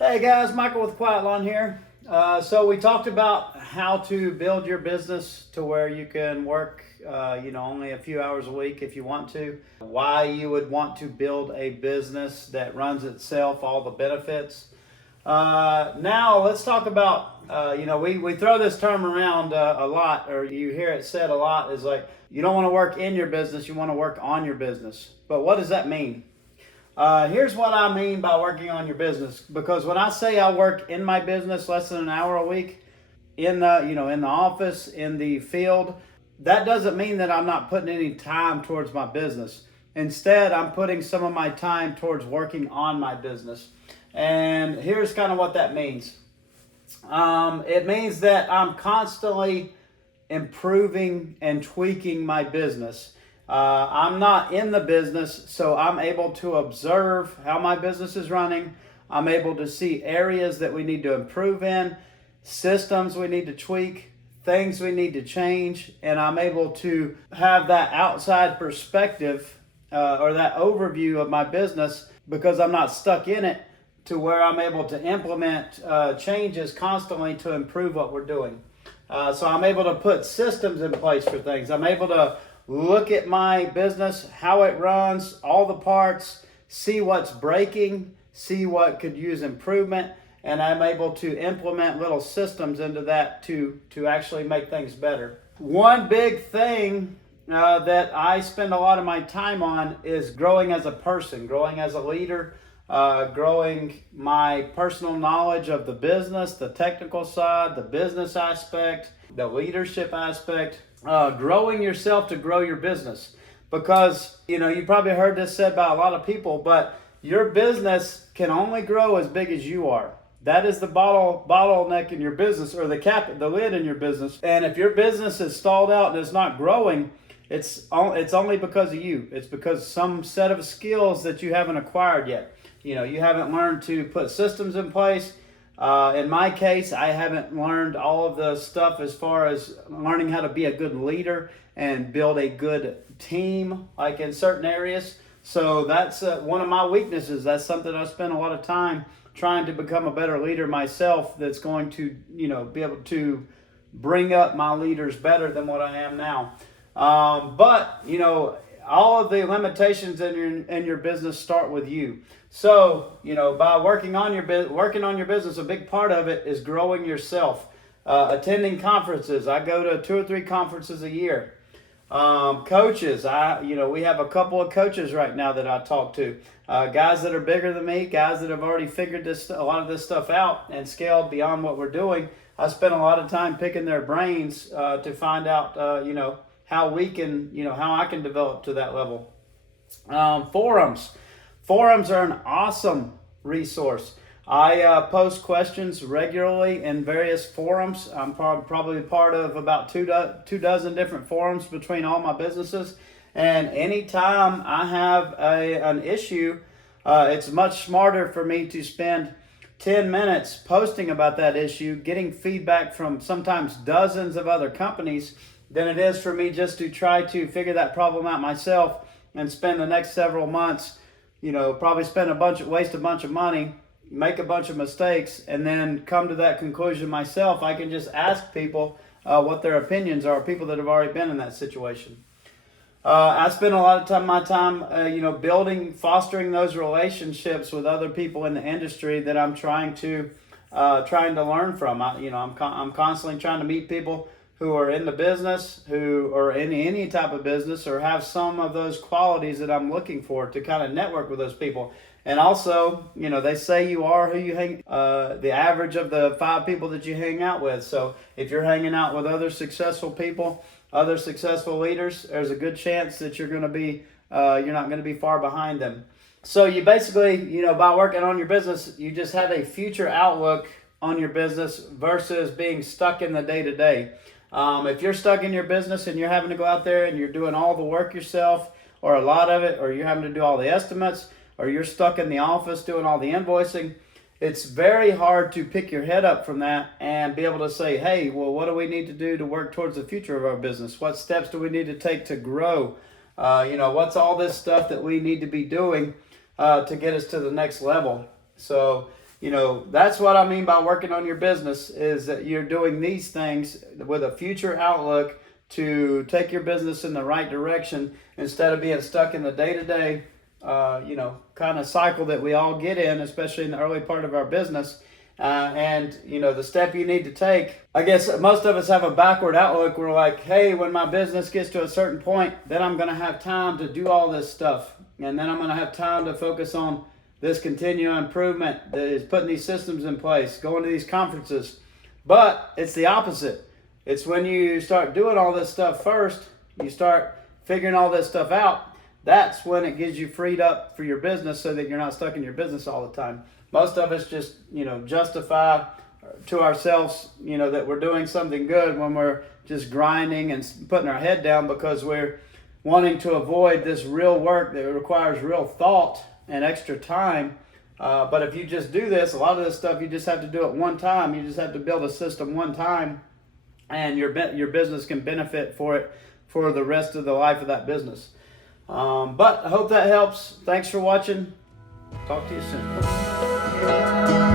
Hey guys, Michael with Quiet Lawn here. So we talked about how to build your business to where you can work, only a few hours a week if you want to. Why you would want to build a business that runs itself, all the benefits. Now let's talk about, we throw this term around a lot, or you hear it said a lot, is like, you don't want to work in your business, you want to work on your business. But what does that mean? Here's what I mean by working on your business. Because when I say I work in my business less than an hour a week, in the office, in the field, that doesn't mean that I'm not putting any time towards my business. Instead, I'm putting some of my time towards working on my business. And here's kind of what that means. It means that I'm constantly improving and tweaking my business. I'm not in the business, so I'm able to observe how my business is running. I'm able to see areas that we need to improve in, systems we need to tweak, things we need to change, and I'm able to have that outside perspective or that overview of my business because I'm not stuck in it, to where I'm able to implement changes constantly to improve what we're doing. So I'm able to put systems in place for things. I'm able to look at my business, how it runs, all the parts, see what's breaking, see what could use improvement, and I'm able to implement little systems into that to actually make things better. One big thing that I spend a lot of my time on is growing as a person, growing as a leader, growing my personal knowledge of the business, the technical side, the business aspect, the leadership aspect, growing yourself to grow your business. Because, you probably heard this said by a lot of people, but your business can only grow as big as you are. That is the bottleneck in your business, or the lid in your business. And if your business is stalled out and it's not growing, it's only because of you. It's because some set of skills that you haven't acquired yet. You haven't learned to put systems in place. In my case, I haven't learned all of the stuff as far as learning how to be a good leader and build a good team, like in certain areas. So that's one of my weaknesses. That's something I spend a lot of time trying to become a better leader myself, that's going to, be able to bring up my leaders better than what I am now. But all of the limitations in your business start with you. So, by working on your business, a big part of it is growing yourself. Attending conferences. I go to 2 or 3 conferences a year. Coaches. We have a couple of coaches right now that I talk to. Guys that are bigger than me, guys that have already figured a lot of this stuff out and scaled beyond what we're doing. I spend a lot of time picking their brains to find out, how we can, how I can develop to that level. Forums. Forums are an awesome resource. I post questions regularly in various forums. I'm probably part of about two dozen different forums between all my businesses. And anytime I have an issue, it's much smarter for me to spend 10 minutes posting about that issue, getting feedback from sometimes dozens of other companies, than it is for me just to try to figure that problem out myself and spend the next several months, probably waste a bunch of money, make a bunch of mistakes, and then come to that conclusion myself. I can just ask people what their opinions are, people that have already been in that situation. I spend a lot of my time, fostering those relationships with other people in the industry that I'm trying to learn from. I'm constantly trying to meet people who are in the business, who are in any type of business, or have some of those qualities that I'm looking for, to kind of network with those people. And also, they say you are who you the average of the 5 people that you hang out with. So if you're hanging out with other successful people, other successful leaders, there's a good chance that you're not going to be far behind them. So you basically, by working on your business, you just have a future outlook on your business versus being stuck in the day-to-day. If you're stuck in your business and you're having to go out there and you're doing all the work yourself, or a lot of it, or you're having to do all the estimates, or you're stuck in the office doing all the invoicing, it's very hard to pick your head up from that and be able to say, hey, well, what do we need to do to work towards the future of our business? What steps do we need to take to grow? What's all this stuff that we need to be doing to get us to the next level? So That's what I mean by working on your business, is that you're doing these things with a future outlook to take your business in the right direction instead of being stuck in the day-to-day, kind of cycle that we all get in, especially in the early part of our business. The step you need to take, I guess most of us have a backward outlook. We're like, hey, when my business gets to a certain point, then I'm going to have time to do all this stuff. And then I'm going to have time to focus on this continual improvement that is putting these systems in place, going to these conferences. But it's the opposite. It's when you start doing all this stuff first, you start figuring all this stuff out, that's when it gets you freed up for your business so that you're not stuck in your business all the time. Most of us just, justify to ourselves, that we're doing something good when we're just grinding and putting our head down because we're wanting to avoid this real work that requires real thought and extra time. But if you just do this, a lot of this stuff, you just have to do it one time. You just have to build a system one time, and your business can benefit for it for the rest of the life of that business. But I hope that helps. Thanks for watching. Talk to you soon.